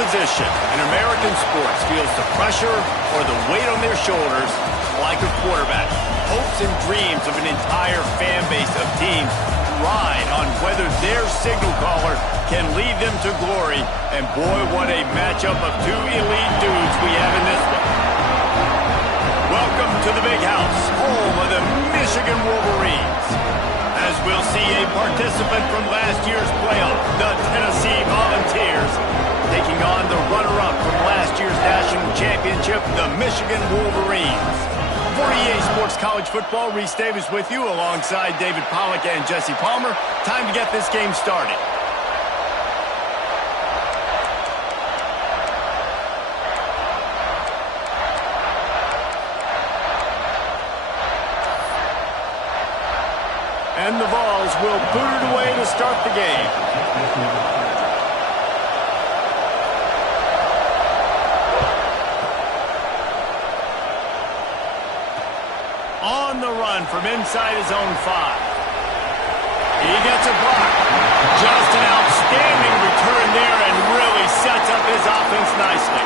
position in American sports feels the pressure or the weight on their shoulders like a quarterback. Hopes and dreams of an entire fan base of teams ride on whether their signal caller can lead them to glory. And boy, what a matchup of two elite dudes we have in this one. Welcome to the Big House, home of the Michigan Wolverines. As we'll see a participant from last year's playoff, the Tennessee Volunteers, taking on the runner-up from last year's national championship, the Michigan Wolverines. 48 Sports College Football, Reese Davis with you alongside David Pollack and Jesse Palmer. Time to get this game started. And the Vols will boot it away to start the game. On the run from inside his own 5. He gets a block. Just an outstanding return there and really sets up his offense nicely.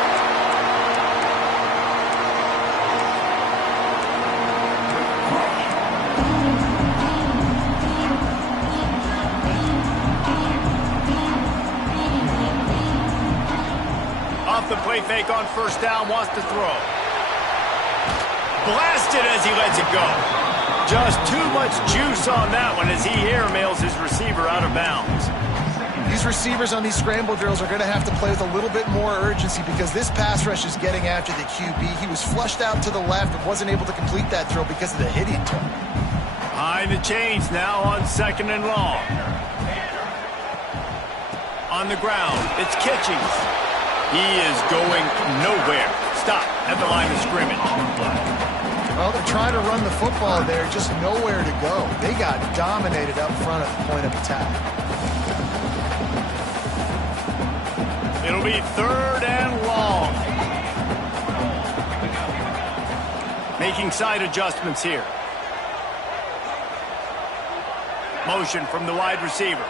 Off the play fake on first down, wants to throw. Blasted as he lets it go. Just too much juice on that one as he airmails his receiver out of bounds. These receivers on these scramble drills are going to have to play with a little bit more urgency because this pass rush is getting after the QB. He was flushed out to the left but wasn't able to complete that throw because of the hit he took. Behind the chains now on 2nd and long. On the ground, it's Kitchings. He is going nowhere. Stop at the line of scrimmage. Well, they're trying to run the football there, just nowhere to go. They got dominated up front at the point of attack. It'll be 3rd and long. Making side adjustments here. Motion from the wide receiver.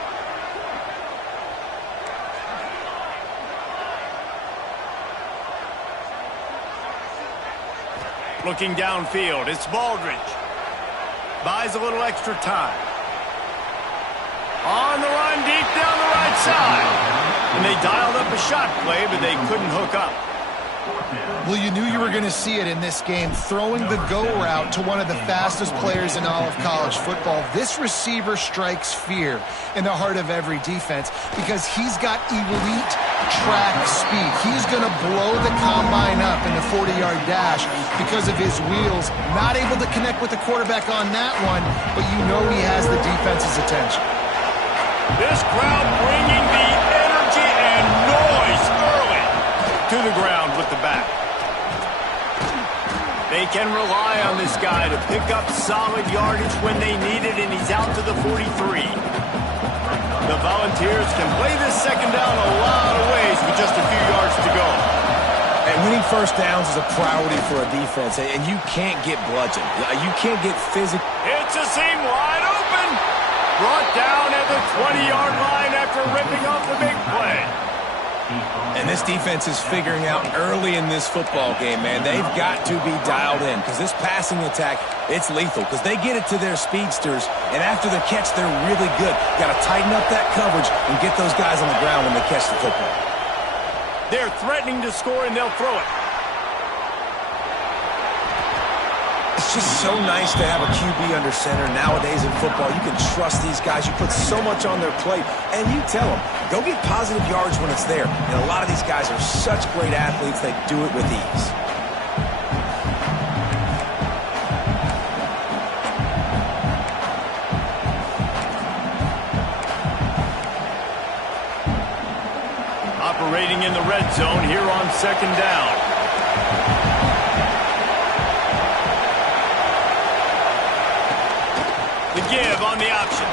Looking downfield, it's Baldridge. Buys a little extra time. On the run, deep down the right side. And they dialed up a shot play, but they couldn't hook up. Well, you knew you were going to see it in this game, throwing the go route to one of the fastest players in all of college football. This receiver strikes fear in the heart of every defense because he's got elite track speed. He's going to blow the combine up in the 40-yard dash because of his wheels. Not able to connect with the quarterback on that one, but you know he has the defense's attention. This crowd bringing the energy and noise early to the ground with the back. They can rely on this guy to pick up solid yardage when they need it, and he's out to the 43. The Volunteers can play this second down a lot of ways with just a few yards to go. And winning first downs is a priority for a defense, and you can't get bludgeoned. You can't get physical. It's a seam wide open. Brought down at the 20-yard line after ripping off the big play. And this defense is figuring out early in this football game, man. They've got to be dialed in because this passing attack, it's lethal because they get it to their speedsters, and after the catch, they're really good. Got to tighten up that coverage and get those guys on the ground when they catch the football. They're threatening to score, and they'll throw it. It's just so nice to have a QB under center nowadays in football. You can trust these guys. You put so much on their plate, and you tell them, go get positive yards when it's there. And a lot of these guys are such great athletes, they do it with ease. Operating in the red zone here on 2nd down. The give on the option.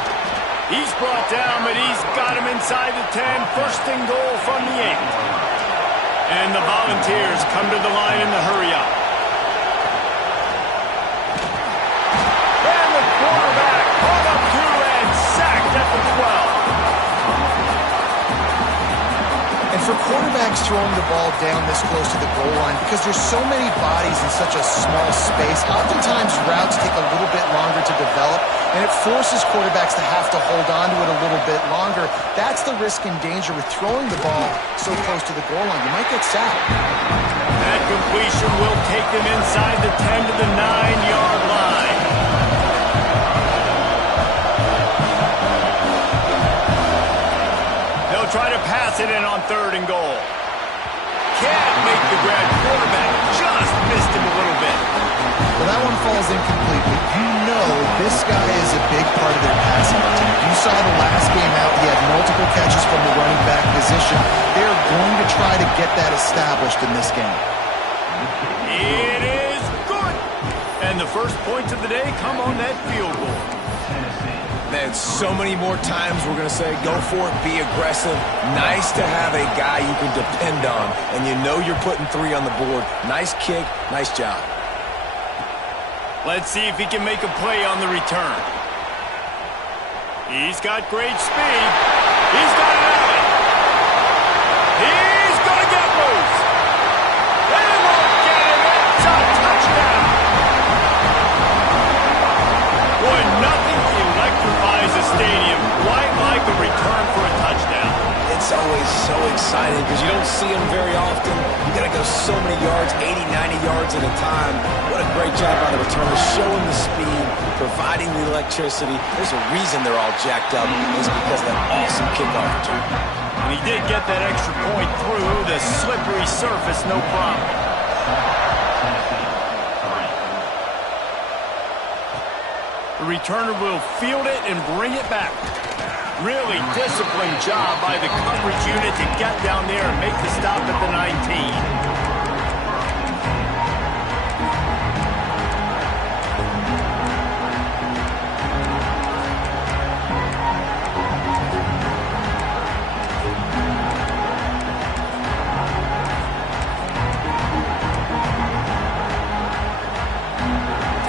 He's brought down, but he's got him inside the 10. 1st and goal from the 8. And the Volunteers come to the line in the hurry up. And the quarterback caught up to and sacked at the 12. And For quarterbacks throwing the ball down this close to the goal line, because there's so many bodies in such a small space, oftentimes routes take a little bit longer to develop, and it forces quarterbacks to have to hold on to it a little bit longer. That's the risk and danger with throwing the ball so close to the goal line. You might get sacked. That completion will take them inside the 10 to the 9-yard line. They'll try to pass it in on 3rd and goal. Can't make the grab. Quarterback just missed him a little bit. Well, that one falls incomplete, but you know this guy is a big part of their passing attack. You saw the last game out, he had multiple catches from the running back position. They're going to try to get that established in this game. It is good. And the first points of the day come on that field goal. Man, so many more times we're going to say, go for it, be aggressive. Nice to have a guy you can depend on, and you know you're putting 3 on the board. Nice kick, nice job. Let's see if he can make a play on the return. He's got great speed. He's got it out. He's going to get loose. They won't get him. It's a touchdown. Boy, nothing electrifies a stadium quite like a return for a touchdown. It's always so exciting because you don't see them very often. You got to go so many yards, 80, 90 yards at a time. What a great job by the returner, showing the speed, providing the electricity. There's a reason they're all jacked up. It's because of that awesome kickoff return. And he did get that extra point through the slippery surface, no problem. The returner will field it and bring it back. Really disciplined job by the coverage unit to get down there and make the stop at the 19.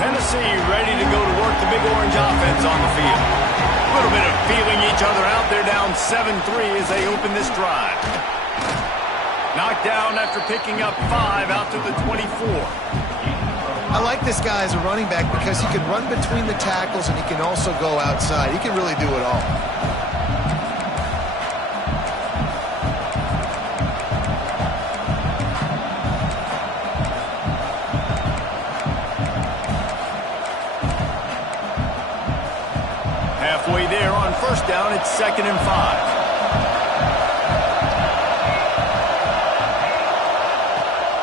Tennessee ready to go to work the Big Orange offense on the field. A little bit of feeling each other out. They're down 7-3 as they open this drive. Knocked down after picking up 5 out to the 24. I like this guy as a running back because he can run between the tackles and he can also go outside. He can really do it all. Halfway there on first down, it's 2nd and 5.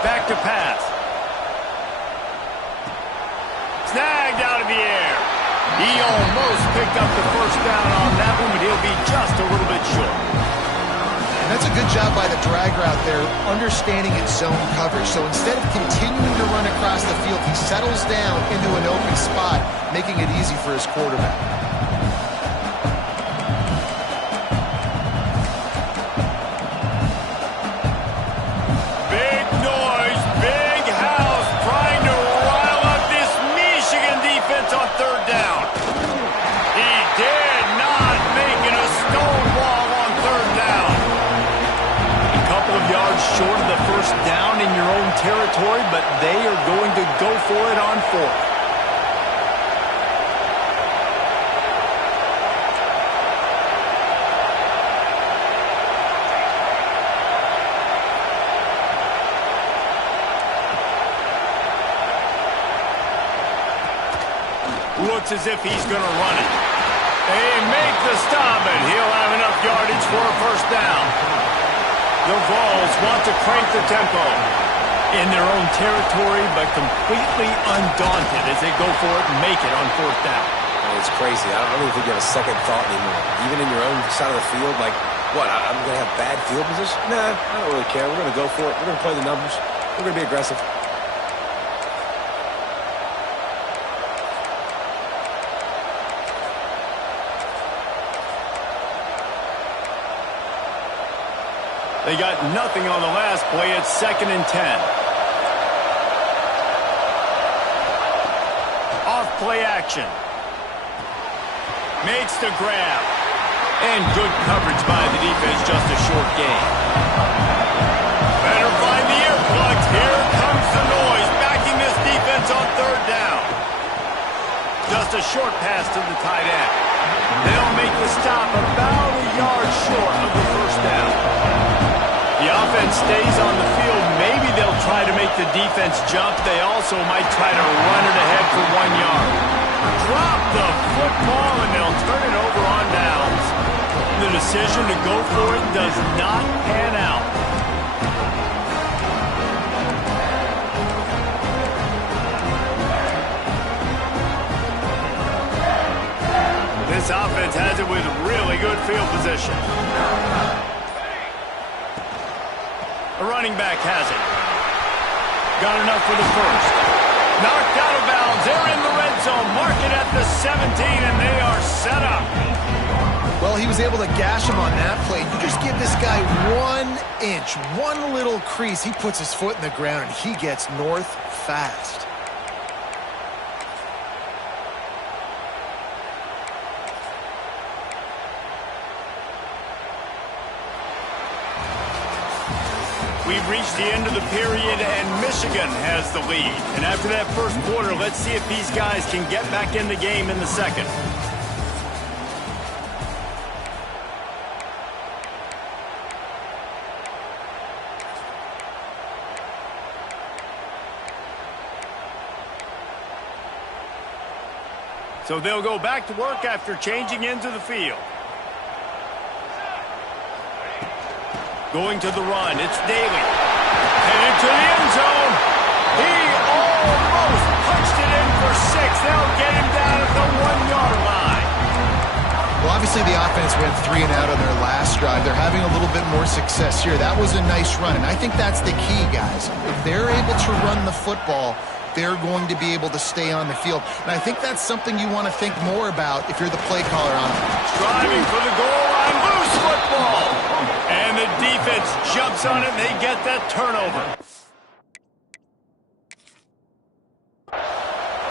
Back to pass. Snagged out of the air. He almost picked up the first down on that one, but he'll be just a little bit short. And that's a good job by the drag route there, understanding its zone coverage. So instead of continuing to run across the field, he settles down into an open spot, making it easy for his quarterback. Short of the first down in your own territory, but they are going to go for it on 4th. Looks as if he's going to run it. They make the stop, and he'll have enough yardage for a first down. The Vols want to crank the tempo in their own territory, but completely undaunted as they go for it and make it on 4th down. It's crazy. I don't even think you have a second thought anymore. Even in your own side of the field, like, what, I'm going to have bad field position? Nah, I don't really care. We're going to go for it. We're going to play the numbers. We're going to be aggressive. They got nothing on the last play. It's 2nd and 10. Off play action. Makes the grab. And good coverage by the defense, just a short gain. just a short pass to the tight end. They'll make the stop about a yard short of the first down. The offense stays on the field. Maybe they'll try to make the defense jump. They also might try to run it ahead for 1 yard. Drop the football, and they'll turn it over on downs. The decision to go for it does not pan out. This offense has it with really good field position. A running back has it. Got enough for the first. Knocked out of bounds. They're in the red zone. Mark it at the 17, and they are set up. Well, he was able to gash him on that play. You just give this guy 1 inch, one little crease. He puts his foot in the ground, and he gets north fast. We've reached the end of the period, and Michigan has the lead. And after that first quarter, let's see if these guys can get back in the game in the second. So they'll go back to work after changing into the field. Going to the run, it's Daly. Headed to the end zone. He almost punched it in for 6. They'll get him down at the 1-yard line. Well, obviously the offense went 3 and out on their last drive. They're having a little bit more success here. That was a nice run, and I think that's the key, guys. If they're able to run the football, they're going to be able to stay on the field. And I think that's something you want to think more about if you're the play caller on it. Driving for the goal line, loose football. And the defense jumps on it, and they get that turnover.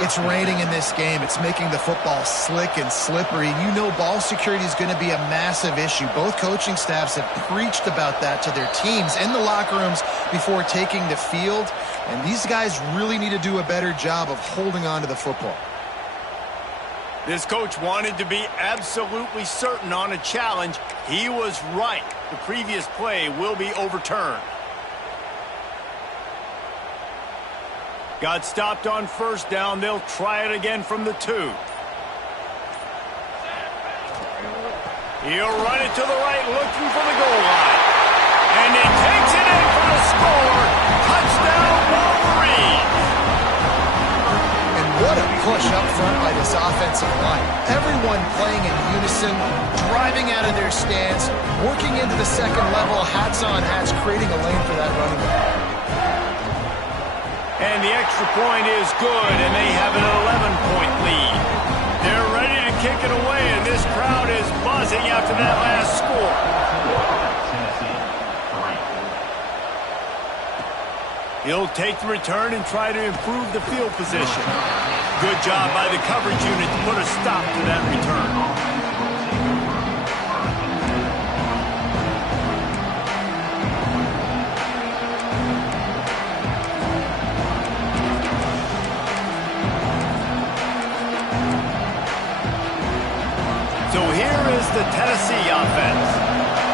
It's raining in this game. It's making the football slick and slippery. You know ball security is going to be a massive issue. Both coaching staffs have preached about that to their teams in the locker rooms before taking the field. And these guys really need to do a better job of holding on to the football. This coach wanted to be absolutely certain on a challenge. He was right. The previous play will be overturned. Got stopped on first down. They'll try it again from the 2. He'll run it to the right, looking for the goal line. And he takes it in for the score. Touchdown, Wolverines! And what a push up front by this offensive line. Everyone playing in unison, driving out of their stance, working into the second level, hats on hats, creating a lane for that running back. And the extra point is good, and they have an 11-point lead. They're ready to kick it away, and this crowd is buzzing after that last score. He'll take the return and try to improve the field position. Good job by the coverage unit to put a stop to that return. So here is the Tennessee offense.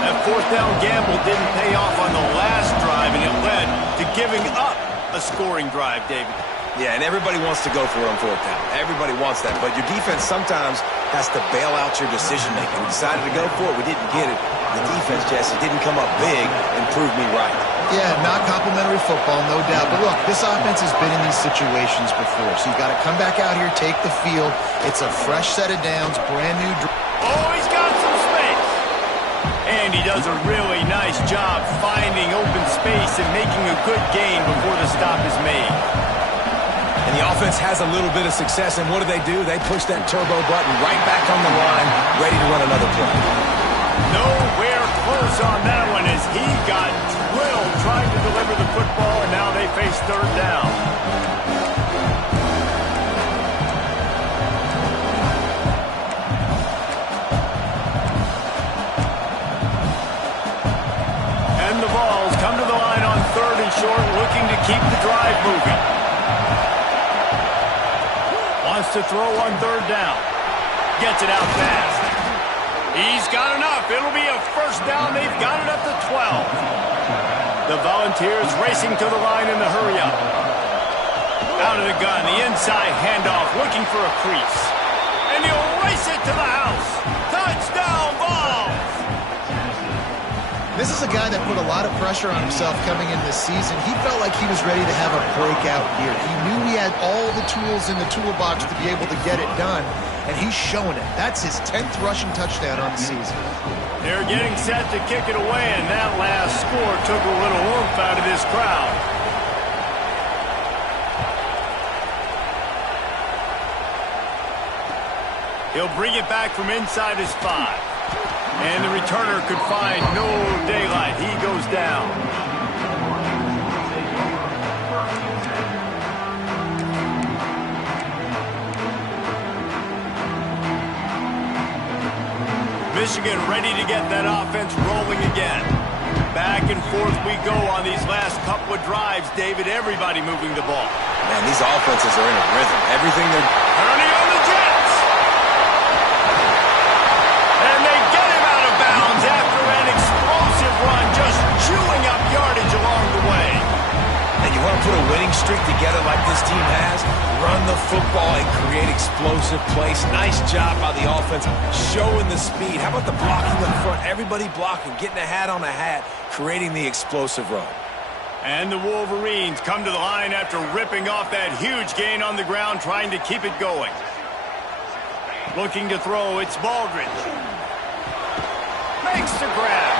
That fourth down gamble didn't pay off on the last drive, and it led to giving up a scoring drive, David. Yeah, and everybody wants to go for it on fourth down. Everybody wants that, but your defense sometimes has to bail out your decision-making. We decided to go for it. We didn't get it. The defense, Jesse, didn't come up big and prove me right. Yeah, not complimentary football, no doubt. But look, this offense has been in these situations before, so you got to come back out here, take the field. It's a fresh set of downs, brand new. Oh, he's got some space. And he does a really nice job finding open space and making a good gain before the stop is made. And the offense has a little bit of success, and what do? They push that turbo button right back on the line, ready to run another play. Nowhere close on that one as he got drilled trying to deliver the football, and now they face third down. And the Vols come to the line on 3rd and short, looking to keep the drive moving. Wants to throw on third down. Gets it out fast. He's got enough. It'll be a first down. They've got it up to 12. The Volunteers racing to the line in the hurry-up. Out of the gun, the inside handoff, looking for a crease. And he'll race it to the house. Touchdown, Vols! This is a guy that put a lot of pressure on himself coming in this season. He felt like he was ready to have a breakout year. He knew he had all the tools in the toolbox to be able to get it done, and he's showing it. That's his 10th rushing touchdown on the season. They're getting set to kick it away, and that last score took a little oomph out of this crowd. He'll bring it back from inside his 5. And the returner could find no daylight. He goes down. Michigan ready to get that offense rolling again. Back and forth we go on these last couple of drives, David. Everybody moving the ball. Man, these offenses are in a rhythm. Everything they're turning on the Jets. And they get him out of bounds after an explosive run, just chewing up yardage along the way. And you want to put a winning streak together like this team has? Run the football and create explosive plays. Nice job by the offense, showing the speed. How about the blocking up front? Everybody blocking, getting a hat on a hat, creating the explosive run. And the Wolverines come to the line after ripping off that huge gain on the ground, trying to keep it going. Looking to throw, it's Baldridge. Makes the grab.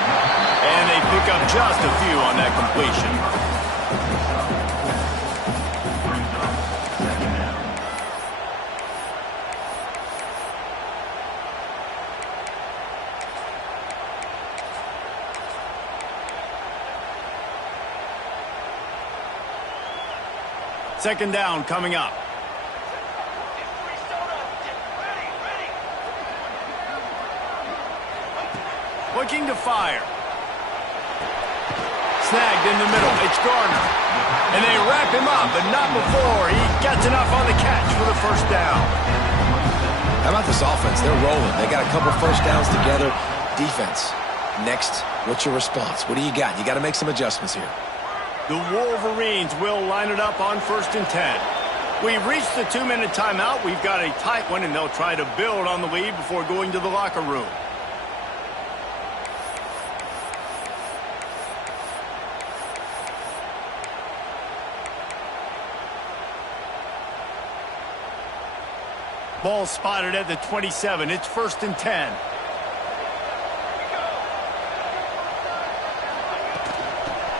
And they pick up just a few on that completion. Second down coming up. Looking to fire. Snagged in the middle. It's Garner. And they wrap him up, but not before he gets enough on the catch for the first down. How about this offense? They're rolling. They got a couple first downs together. Defense. Next, what's your response? What do you got? You got to make some adjustments here. The Wolverines will line it up on 1st and 10. We've reached the 2-minute timeout. We've got a tight one, and they'll try to build on the lead before going to the locker room. Ball spotted at the 27. It's 1st and 10.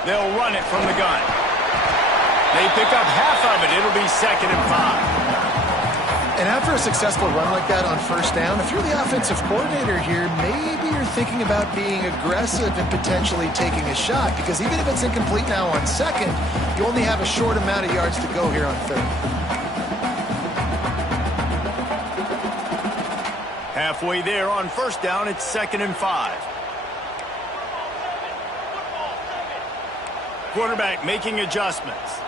They'll run it from the gun. They pick up half of it. It'll be 2nd and 5. And after a successful run like that on first down, if you're the offensive coordinator here, maybe you're thinking about being aggressive and potentially taking a shot, because even if it's incomplete now on 2nd, you only have a short amount of yards to go here on 3rd. Halfway there on 1st down, it's 2nd and 5. Quarterback making adjustments.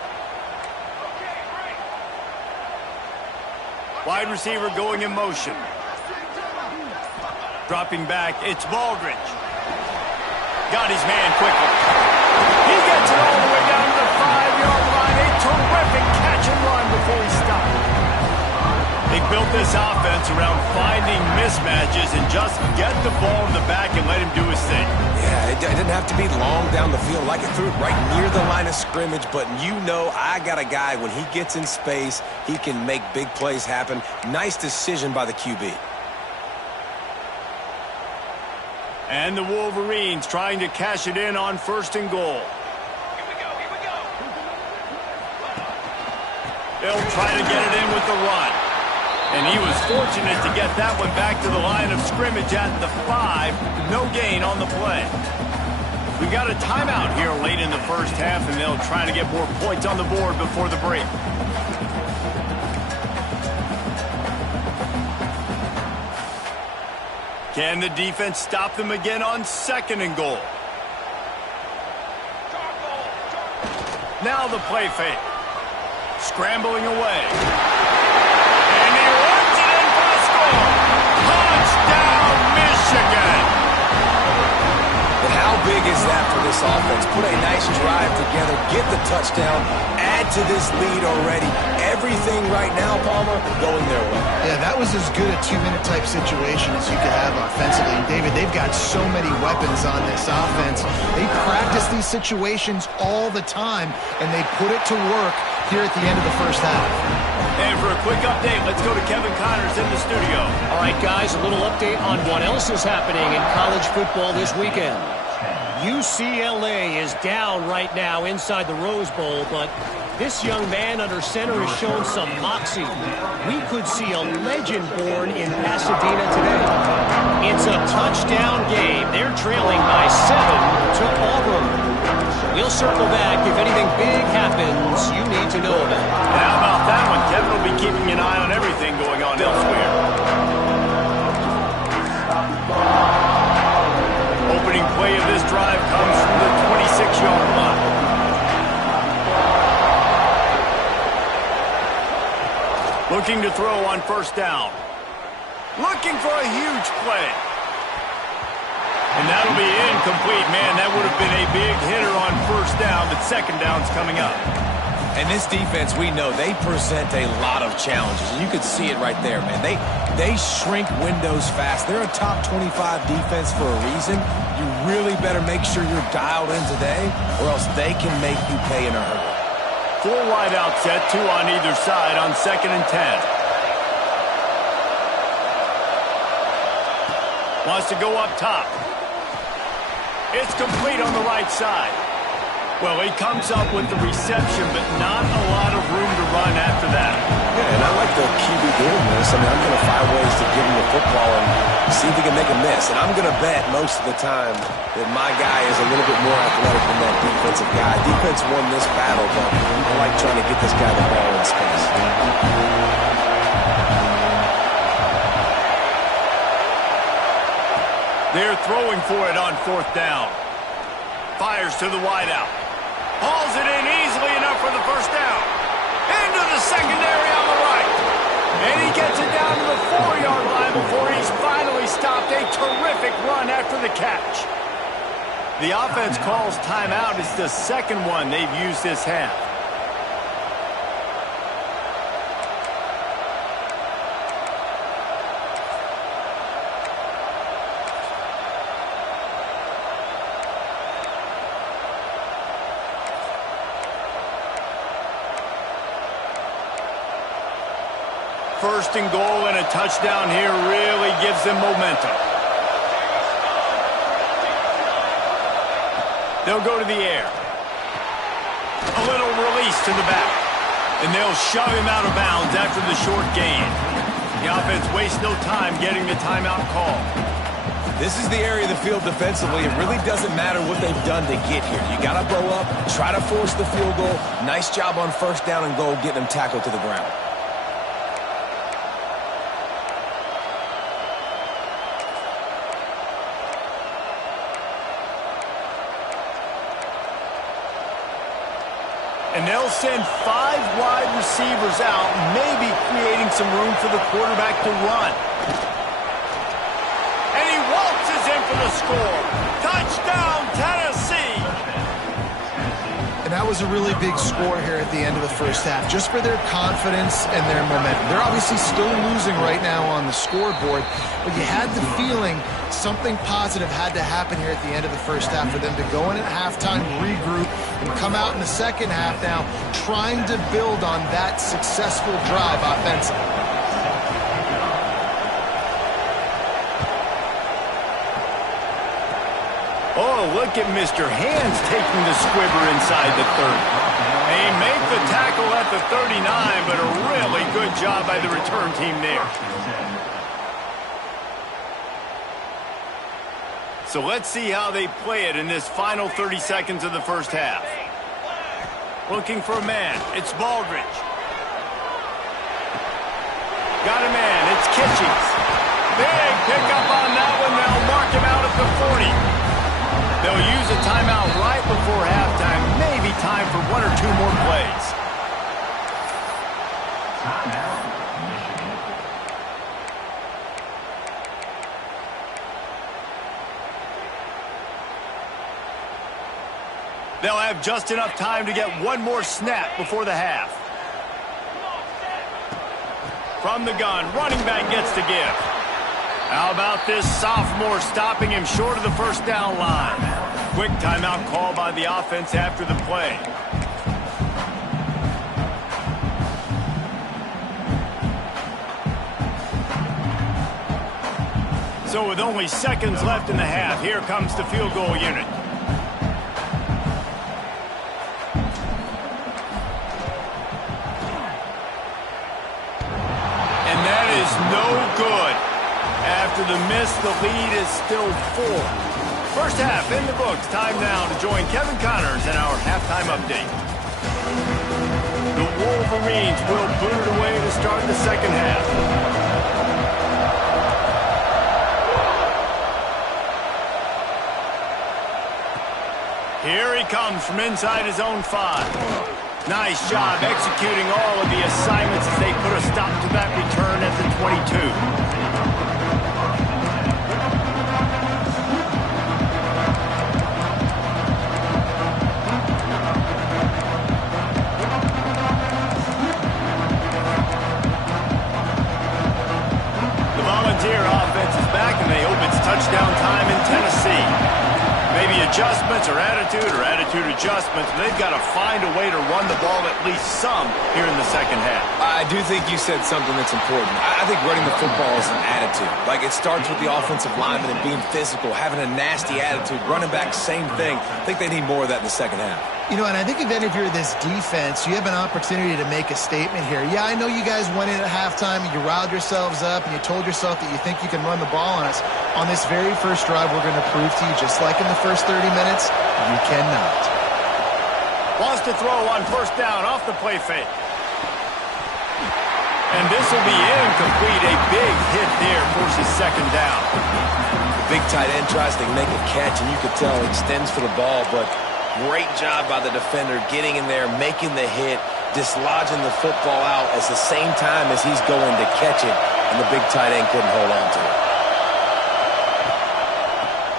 Wide receiver going in motion. Dropping back, it's Baldridge. Got his man quickly. He gets it all the way down to the 5-yard line. A terrific catch and run before he stopped. They built this offense around finding mismatches and just get the ball in the back and let him do his thing. Yeah, it didn't have to be long down the field. Like it threw it right near the line of scrimmage, but you know I got a guy, when he gets in space, he can make big plays happen. Nice decision by the QB. And the Wolverines trying to cash it in on 1st and goal. Here we go. They'll try to get it in with the run. And he was fortunate to get that one back to the line of scrimmage at the 5. No gain on the play. We've got a timeout here late in the first half, and they'll try to get more points on the board before the break. Can the defense stop them again on 2nd and goal? Now the play fake. Scrambling away. And he big is that for this offense? Put a nice drive together, get the touchdown, add to this lead already. Everything right now, Palmer, going their way. Yeah, that was as good a two-minute type situation as you could have offensively. And David, they've got so many weapons on this offense. They practice these situations all the time, and they put it to work here at the end of the first half. And for a quick update, let's go to Kevin Connors in the studio. All right, guys, a little update on what else is happening in college football this weekend. UCLA is down right now inside the Rose Bowl, but this young man under center has shown some moxie. We could see a legend born in Pasadena today. It's a touchdown game. They're trailing by 7 to Auburn. We'll circle back if anything big happens you need to know about. And how about that one? Kevin will be keeping an eye on everything going on elsewhere. Opening play of this drive comes from the 26-yard line. Looking to throw on first down. Looking for a huge play. And that'll be incomplete. Man, that would have been a big hitter on first down, but second down's coming up. And this defense, we know, they present a lot of challenges. You could see it right there, man. They shrink windows fast. They're a top 25 defense for a reason. You really better make sure you're dialed in today, or else they can make you pay in a hurry. 4 wide out set, 2 on either side on 2nd and 10. Wants to go up top. It's complete on the right side. Well, he comes up with the reception, but not a lot of room to run after that. Yeah, and I like the QB doing this. I mean, I'm going to find ways to give him the football and see if he can make a miss. And I'm going to bet most of the time that my guy is a little bit more athletic than that defensive guy. Defense won this battle, but I like trying to get this guy the ball in space. They're throwing for it on 4th down. Fires to the wideout. Hauls it in easily enough for the first down. Into the secondary on the right. And he gets it down to the 4-yard line before he's finally stopped. A terrific run after the catch. The offense calls timeout. It's the second one they've used this half. First and goal and a touchdown here really gives them momentum. They'll go to the air. A little release to the back. And they'll shove him out of bounds after the short gain. The offense wastes no time getting the timeout call. This is the area of the field defensively. It really doesn't matter what they've done to get here. You got to blow up, try to force the field goal. Nice job on first down and goal getting them tackled to the ground. And they'll send 5 wide receivers out, maybe creating some room for the quarterback to run. And he waltzes in for the score. Touchdown, Tennessee! And that was a really big score here at the end of the first half, just for their confidence and their momentum. They're obviously still losing right now on the scoreboard, but you had the feeling something positive had to happen here at the end of the first half for them to go in at halftime, regroup, and come out in the second half now trying to build on that successful drive offensively. Oh, look at Mr. Hands taking the squibber inside the 30. They make the tackle at the 39, but a really good job by the return team there. So let's see how they play it in this final 30 seconds of the first half. Looking for a man. It's Baldridge. Got a man. It's Kitchings. Big pickup on that one. They'll mark him out at the 40. They'll use a timeout right before halftime. Maybe time for 1 or 2 more plays. They'll have just enough time to get one more snap before the half. From the gun, running back gets to give. How about this sophomore stopping him short of the first down line? Quick timeout call by the offense after the play. So with only seconds left in the half, here comes the field goal unit. And that is no good. After the miss, the lead is still 4. First half in the books. Time now to join Kevin Connors in our halftime update. The Wolverines will boot it away to start the second half. Here he comes from inside his own 5. Nice job executing all of the assignments as they put a stop to that return at the 22. The Volunteer offense is back, and they hope it's touchdown time in Tennessee. Maybe adjustments or attitude adjustments. They've got to find a way to run the ball at least some here in the second half. I do think you said something that's important. I think running the football is an attitude. Like, it starts with the offensive lineman and being physical, having a nasty attitude. Running back, same thing. I think they need more of that in the second half. You know, and I think if you're this defense, you have an opportunity to make a statement here. Yeah, I know you guys went in at halftime and you riled yourselves up and you told yourself that you think you can run the ball on us. On this very first drive, we're going to prove to you, just like in the first 30 minutes, you cannot. Wants to throw on first down off the play fake. And this will be incomplete. A big hit there forces second down. The big tight end tries to make a catch, and you could tell he extends for the ball, but great job by the defender getting in there, making the hit, dislodging the football out at the same time as he's going to catch it, and the big tight end couldn't hold on to it.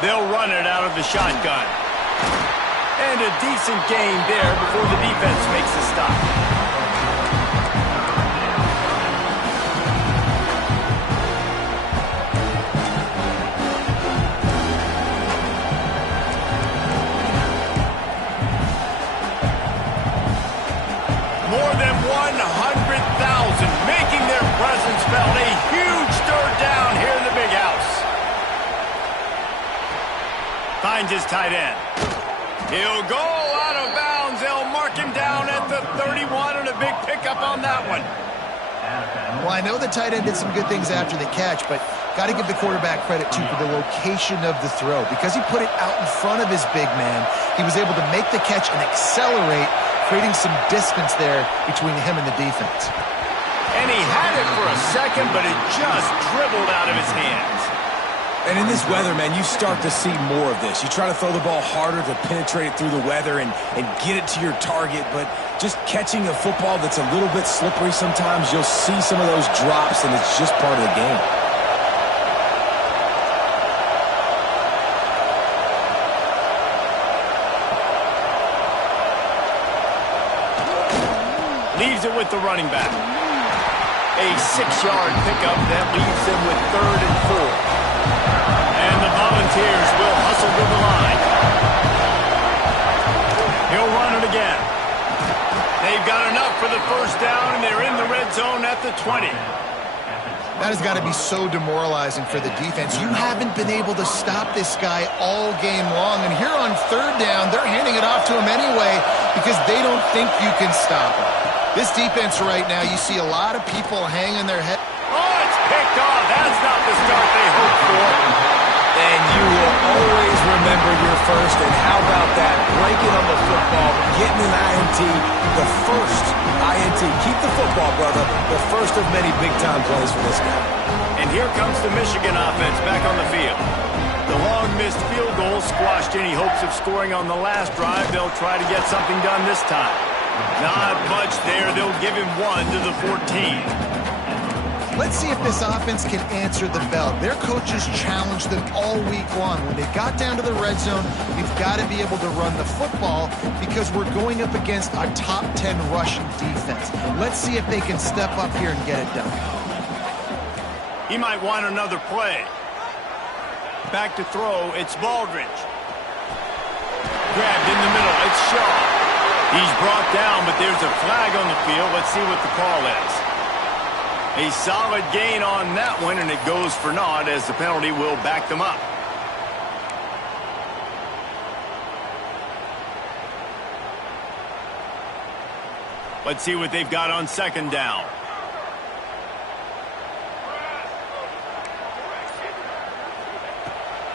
They'll run it out of the shotgun. And a decent gain there before the defense makes the stop. More than 100,000 making their presence felt. A huge third down here in the big house. Finds his tight end. He'll go out of bounds. They'll mark him down at the 31, and a big pickup on that one. Well, I know the tight end did some good things after the catch, but got to give the quarterback credit, too, for the location of the throw. Because he put it out in front of his big man, he was able to make the catch and accelerate, creating some distance there between him and the defense. And he had it for a second, but it just dribbled out of his hands. And in this weather, man, you start to see more of this. You try to throw the ball harder to penetrate it through the weather and get it to your target, but just catching a football that's a little bit slippery sometimes, you'll see some of those drops, and it's just part of the game. Leaves it with the running back. A 6-yard pickup that leaves him with 3rd and 4. And the Volunteers will hustle to the line. He'll run it again. They've got enough for the first down, and they're in the red zone at the 20. That has got to be so demoralizing for the defense. You haven't been able to stop this guy all game long, and here on 3rd down, they're handing it off to him anyway because they don't think you can stop him. This defense right now, you see a lot of people hanging their head. Oh, it's picked off. That's not the start they hoped for. And you will always remember your first, and how about that? Breaking on the football, getting an INT, the first INT. Keep the football, brother. The first of many big-time plays for this guy. And here comes the Michigan offense back on the field. The long missed field goal squashed any hopes of scoring on the last drive. They'll try to get something done this time. Not much there. They'll give him 1 to the 14. Let's see if this offense can answer the bell. Their coaches challenged them all week long. When they got down to the red zone, we've got to be able to run the football because we're going up against a top 10 rushing defense. Let's see if they can step up here and get it done. He might want another play. Back to throw, it's Baldridge. Grabbed in the middle, it's Shaw. He's brought down, but there's a flag on the field. Let's see what the call is. A solid gain on that one, and it goes for naught as the penalty will back them up. Let's see what they've got on second down.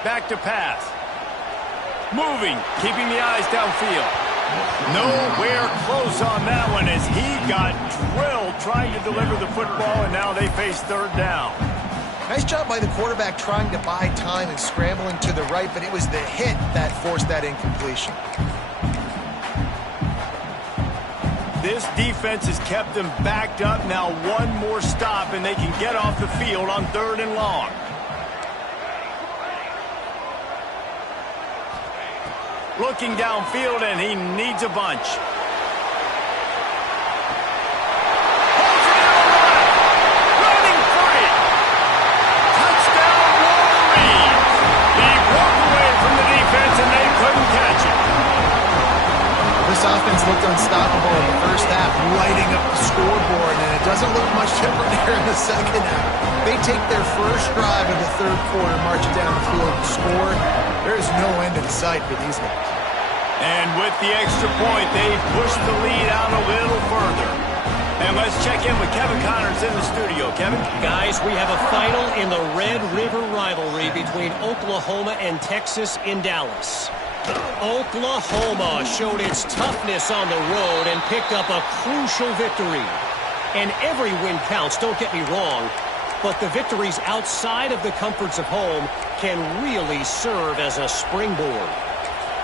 Back to pass. Moving, keeping the eyes downfield. Nowhere close on that one as he got drilled trying to deliver the football, and now they face third down. Nice job by the quarterback trying to buy time and scrambling to the right, but it was the hit that forced that incompletion. This defense has kept them backed up. Now one more stop, and they can get off the field on third and long. Looking downfield, and he needs a bunch. Holds it out wide. Running free. Touchdown, Wolverines. He broke away from the defense, and they couldn't catch him. This offense looked unstoppable in the first half, lighting up the scoreboard, and it doesn't look much different here in the second half. They take their first drive of the third quarter, march down the field and score. There's no end in sight for these guys. And with the extra point, they pushed the lead out a little further. And let's check in with Kevin Connors in the studio. Kevin? Guys, we have a final in the Red River rivalry between Oklahoma and Texas in Dallas. Oklahoma showed its toughness on the road and picked up a crucial victory. And every win counts, don't get me wrong, but the victories outside of the comforts of home can really serve as a springboard.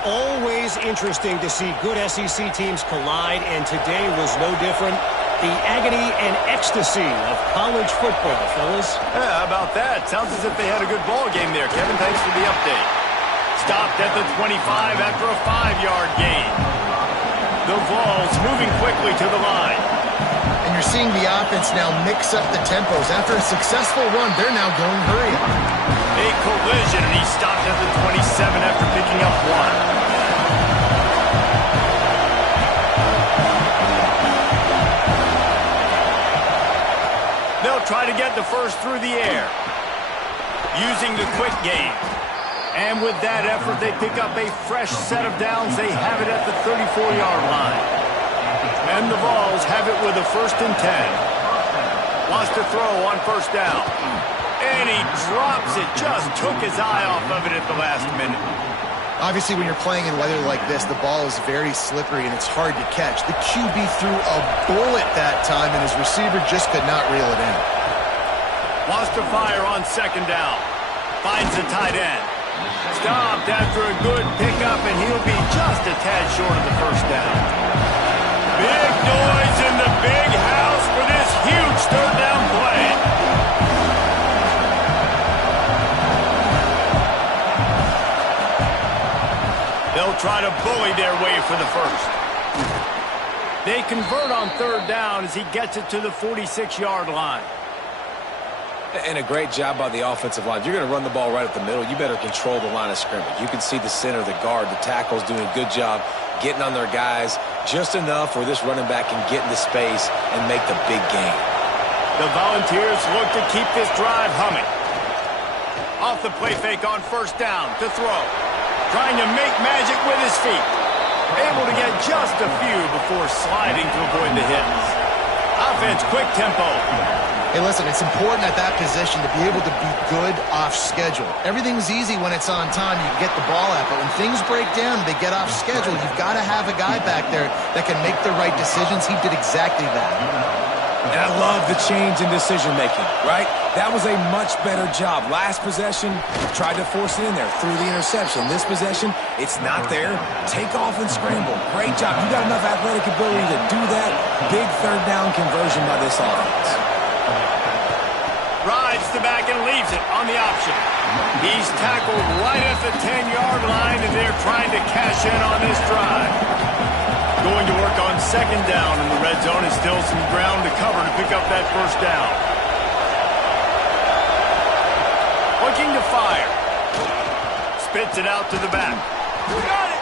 Always interesting to see good SEC teams collide, and today was no different. The agony and ecstasy of college football, fellas. Yeah, how about that? Sounds as if they had a good ball game there. Kevin, thanks for the update. Stopped at the 25 after a 5-yard gain. The Vols moving quickly to the line. And you're seeing the offense now mix up the tempos. After a successful run, they're now going hurry up. A collision, and he stopped at the 27 after picking up 1. They'll try to get the first through the air, using the quick game. And with that effort, they pick up a fresh set of downs. They have it at the 34-yard line. And the Vols have it with a 1st and 10. Wants to throw on first down. And he drops it. Just took his eye off of it at the last minute. Obviously, when you're playing in weather like this, the ball is very slippery and it's hard to catch. The QB threw a bullet that time, and his receiver just could not reel it in. Wants to fire on second down. Finds the tight end. Stopped after a good pickup, and he'll be just a tad short of the first down. Big noise in the big house for this huge third down play. They'll try to bully their way for the first. They convert on third down as he gets it to the 46-yard line. And a great job by the offensive line. If you're going to run the ball right up the middle, you better control the line of scrimmage. You can see the center, the guard, the tackles doing a good job getting on their guys just enough where this running back can get into space and make the big gain. The Volunteers look to keep this drive humming. Off the play fake on first down to throw. Trying to make magic with his feet. Able to get just a few before sliding to avoid the hits. Offense, quick tempo. Hey, listen, it's important at that position to be able to be good off schedule. Everything's easy when it's on time. You get the ball out, but when things break down, they get off schedule. You've got to have a guy back there that can make the right decisions. He did exactly that. And I love the change in decision-making, right? That was a much better job. Last possession, tried to force it in there, threw the interception. This possession, it's not there. Take off and scramble. Great job. You got enough athletic ability to do that. Big third down conversion by this offense. the back and leaves it on the option. He's tackled right at the 10-yard line, and they're trying to cash in on this drive. Going to work on second down in the red zone, and still some ground to cover to pick up that first down. Looking to fire. Spits it out to the back. Got it!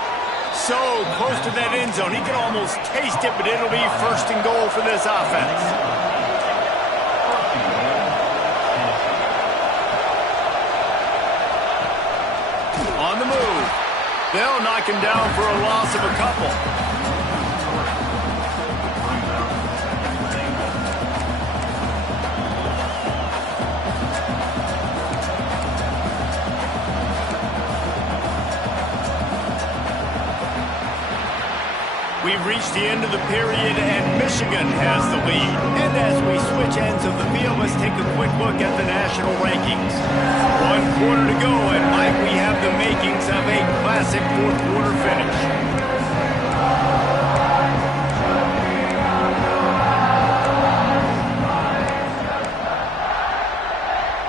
So close to that end zone. He can almost taste it, but it'll be first and goal for this offense. On the move. They'll knock him down for a loss of a couple. We've reached the end of the period, and Michigan has the lead. And as we switch ends of the field, let's take a quick look at the national rankings. 1 quarter to go, and Mike, we have the makings of a classic fourth-quarter finish.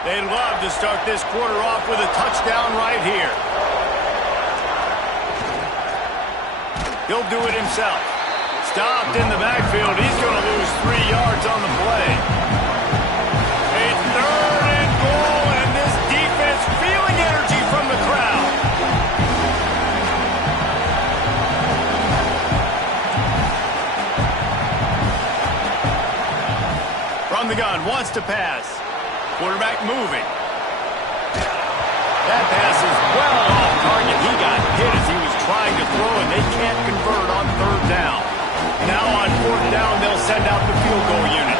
They'd love to start this quarter off with a touchdown right here. He'll do it himself. Stopped in the backfield. He's going to lose 3 yards on the play. It's third and goal, and this defense feeling energy from the crowd. From the gun, wants to pass. Quarterback moving. That pass is well off target. He got hit as he was trying to throw, and they can't convert on third down. Now on fourth down, they'll send out the field goal unit.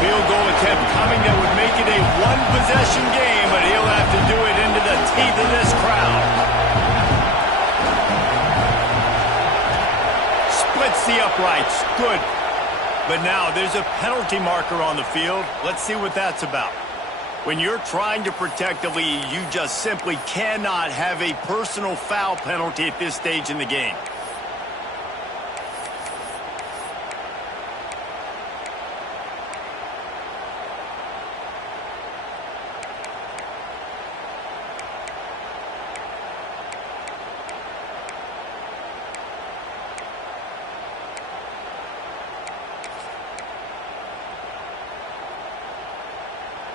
Field goal attempt coming that would make it a one-possession game, but he'll have to do it into the teeth of this crowd. Splits the uprights. Good. But now there's a penalty marker on the field. Let's see what that's about. When you're trying to protect the lead, you just simply cannot have a personal foul penalty at this stage in the game.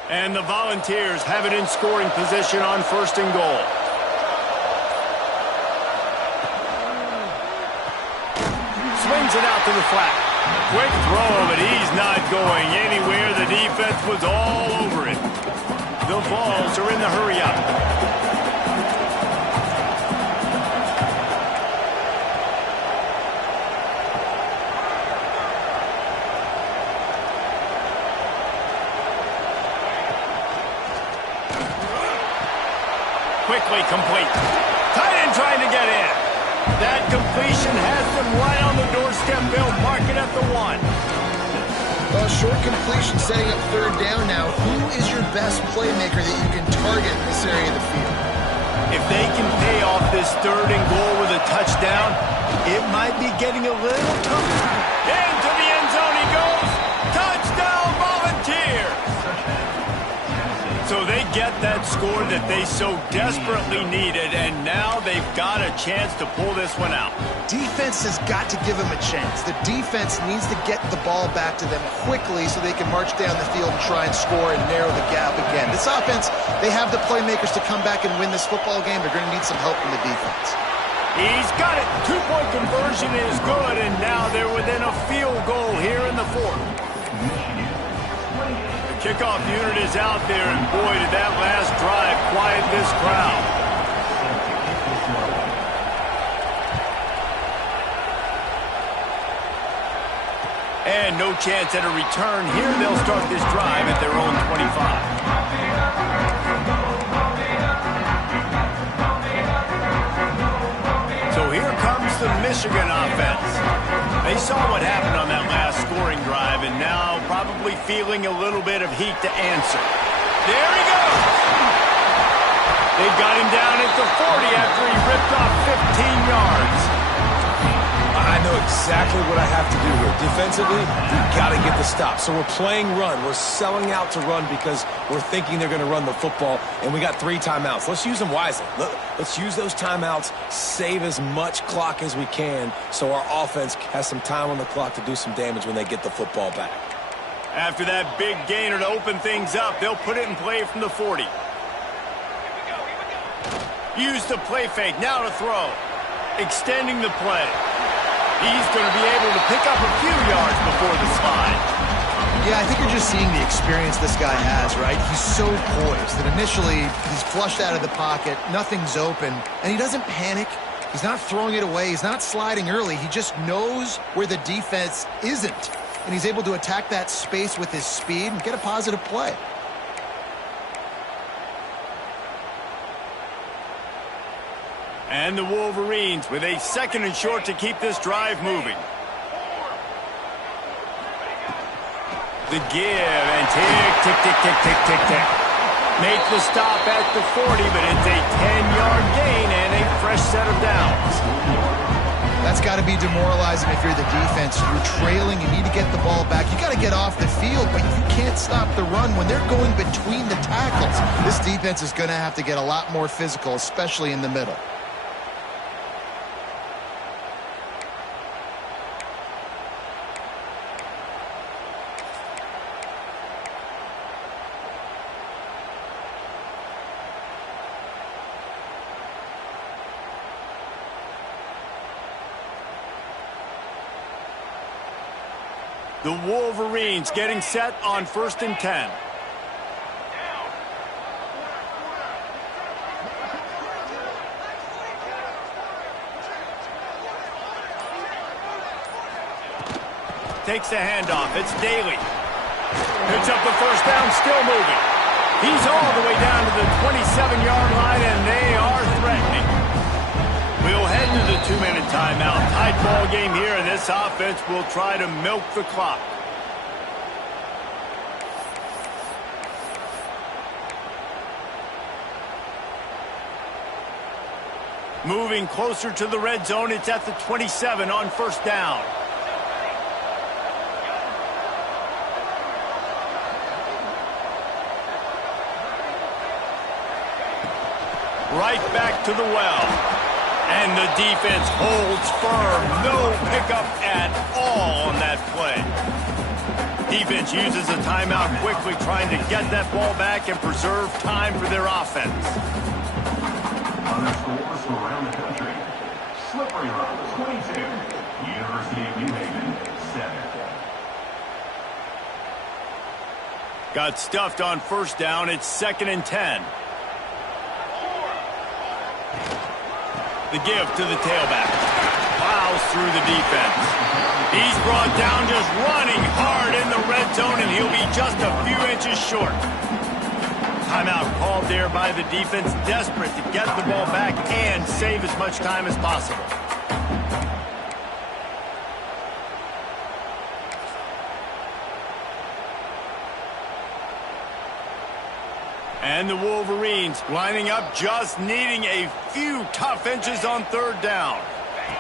And the Volunteers have it in scoring position on first and goal. Swings it out to the flat. Quick throw, but he's not going anywhere. The defense was all over it. The Vols are in the hurry-up. Quickly complete. Tight end trying to get in. That completion has them right on the doorstep. They'll mark it at the 1. Well, short completion setting up third down now. Who is your best playmaker that you can target in this area of the field? If they can pay off this third and goal with a touchdown, it might be getting a little tougher. Into the end zone he goes. Touchdown, Volunteers! So they get that score that they so desperately needed, and now they've got a chance to pull this one out. Defense has got to give them a chance. The defense needs to get the ball back to them quickly so they can march down the field and try and score and narrow the gap again. This offense, they have the playmakers to come back and win this football game. They're going to need some help from the defense. He's got it. 2-point conversion is good, and now they're within a field goal here in the fourth. Kickoff unit is out there, and boy, did that last drive quiet this crowd. And no chance at a return here. They'll start this drive at their own 25. So here comes the Michigan offense. They saw what happened on that last scoring drive, and now probably feeling a little bit of heat to answer. There he goes! They've got him down at the 40 after he ripped off 15 yards. I know exactly exactly what I have to do here. Defensively, we've got to get the stop. So we're playing run. We're selling out to run because we're thinking they're going to run the football, and we got 3 timeouts. Let's use them wisely. Let's use those timeouts, save as much clock as we can so our offense has some time on the clock to do some damage when they get the football back. After that big gainer to open things up, they'll put it in play from the 40. Use the play fake, now to throw. Extending the play. He's going to be able to pick up a few yards before the slide. Yeah, I think you're just seeing the experience this guy has, right? He's so poised that initially he's flushed out of the pocket, nothing's open, and he doesn't panic. He's not throwing it away. He's not sliding early. He just knows where the defense isn't, and he's able to attack that space with his speed and get a positive play. And the Wolverines with a 2nd and short to keep this drive moving. The give and tick, tick, tick, tick, tick, tick, tick. Make the stop at the 40, but it's a 10-yard gain and a fresh set of downs. That's got to be demoralizing if you're the defense. You're trailing, you need to get the ball back. You got to get off the field, but you can't stop the run when they're going between the tackles. This defense is going to have to get a lot more physical, especially in the middle. The Wolverines getting set on 1st and 10. Takes the handoff. It's Daly. Picks up the 1st down, still moving. He's all the way down to the 27-yard line, and they are threatening. We'll head to the 2-minute timeout. Tight ball game here, and this offense will try to milk the clock. Moving closer to the red zone. It's at the 27 on 1st down. Right back to the well. And the defense holds firm. No pickup at all on that play. Defense uses a timeout quickly, trying to get that ball back and preserve time for their offense. Other scores from around the country. Slippery Rock, 22. University of New Haven, 7. Got stuffed on 1st down. It's 2nd and 10. The give to the tailback. Plows through the defense. He's brought down just running hard in the red zone, and he'll be just a few inches short. Timeout called there by the defense, desperate to get the ball back and save as much time as possible. And the Wolverines lining up, just needing a few tough inches on 3rd down.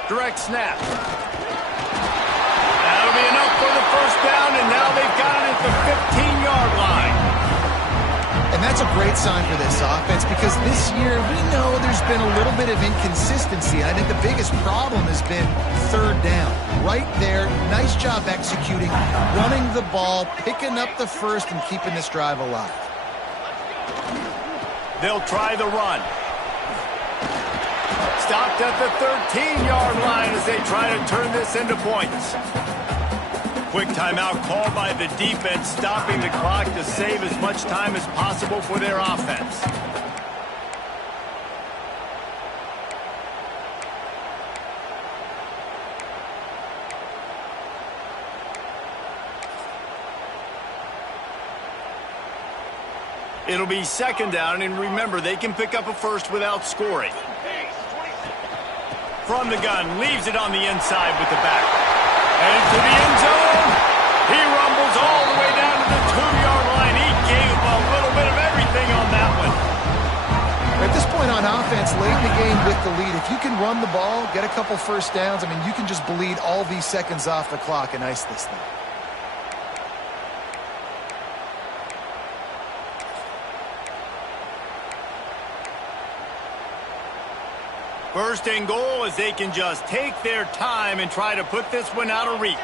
Direct snap. That'll be enough for the 1st down, and now they've got it at the 15-yard line. And that's a great sign for this offense because this year we know there's been a little bit of inconsistency. I think the biggest problem has been 3rd down. Right there, nice job executing, running the ball, picking up the 1st, and keeping this drive alive. They'll try the run. Stopped at the 13-yard line as they try to turn this into points. Quick timeout called by the defense, stopping the clock to save as much time as possible for their offense. It'll be 2nd down, and remember, they can pick up a 1st without scoring. From the gun, leaves it on the inside with the back. Headed to the end zone. He rumbles all the way down to the 2-yard line. He gave a little bit of everything on that one. At this point on offense, late in the game with the lead, if you can run the ball, get a couple first downs, I mean, you can just bleed all these seconds off the clock and ice this thing. First and goal as they can just take their time and try to put this one out of reach.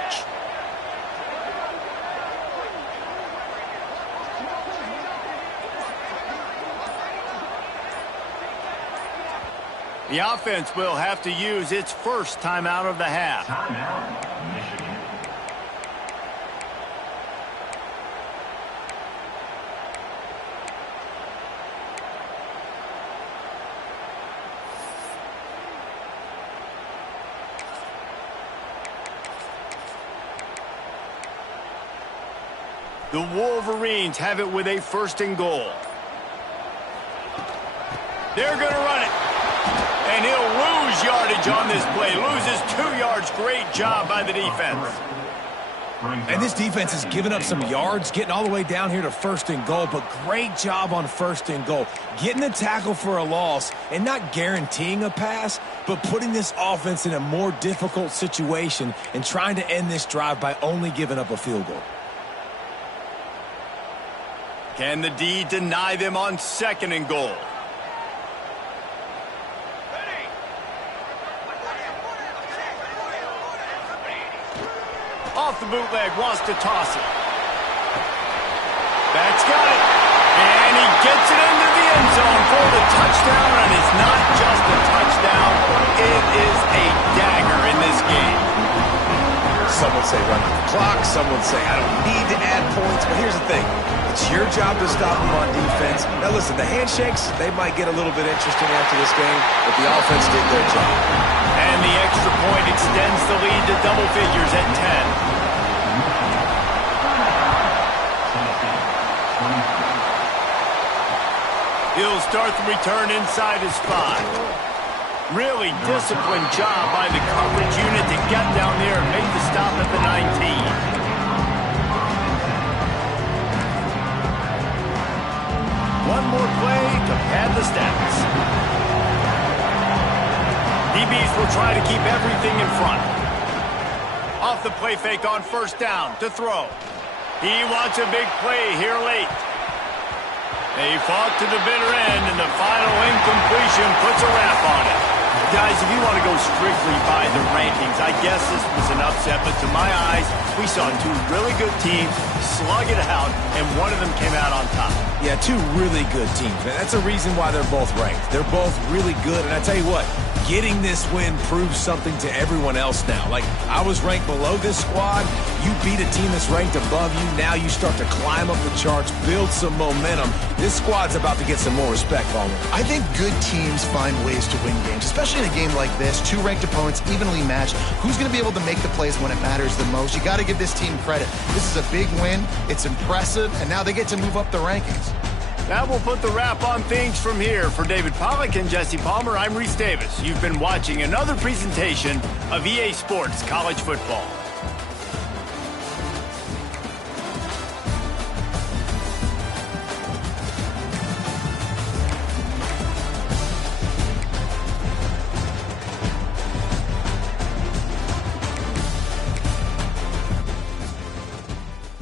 The offense will have to use its first timeout of the half. Timeout, Michigan. The Wolverines have it with a first and goal. They're going to run it. And he'll lose yardage on this play. Loses 2 yards. Great job by the defense. And this defense has given up some yards, getting all the way down here to first and goal, but great job on first and goal. Getting the tackle for a loss and not guaranteeing a pass, but putting this offense in a more difficult situation and trying to end this drive by only giving up a field goal. Can the D deny them on second and goal? Off the bootleg, wants to toss it. That's got it. And he gets it into the end zone for the touchdown, and it's not just a touchdown. It is a dagger in this game. Some would say run the clock. Some would say I don't need to add points. But here's the thing. It's your job to stop them on defense. Now, listen, the handshakes, they might get a little bit interesting after this game, but the offense did their job. And the extra point extends the lead to double figures at 10. He'll start the return inside his 5. Really disciplined job by the coverage unit to get down there and make the stop at the 19. One more play to pad the stats. DBs will try to keep everything in front. Off the play fake on first down to throw. He wants a big play here late. They fought to the bitter end, and the final incompletion puts a wrap on it. Guys, if you want to go strictly by the rankings, I guess this was an upset, but to my eyes, we saw 2 really good teams slug it out, and one of them came out on top. Yeah, 2 really good teams, man. That's a reason why they're both ranked. They're both really good, and I tell you what, getting this win proves something to everyone else now. Like, I was ranked below this squad. You beat a team that's ranked above you. Now you start to climb up the charts, build some momentum. This squad's about to get some more respect, Palmer. I think good teams find ways to win games, especially in a game like this. 2 ranked opponents, evenly matched. Who's going to be able to make the plays when it matters the most? You got to give this team credit. This is a big win. It's impressive, and now they get to move up the rankings. That will put the wrap on things from here. For David Pollack and Jesse Palmer, I'm Reese Davis. You've been watching another presentation of EA Sports College Football.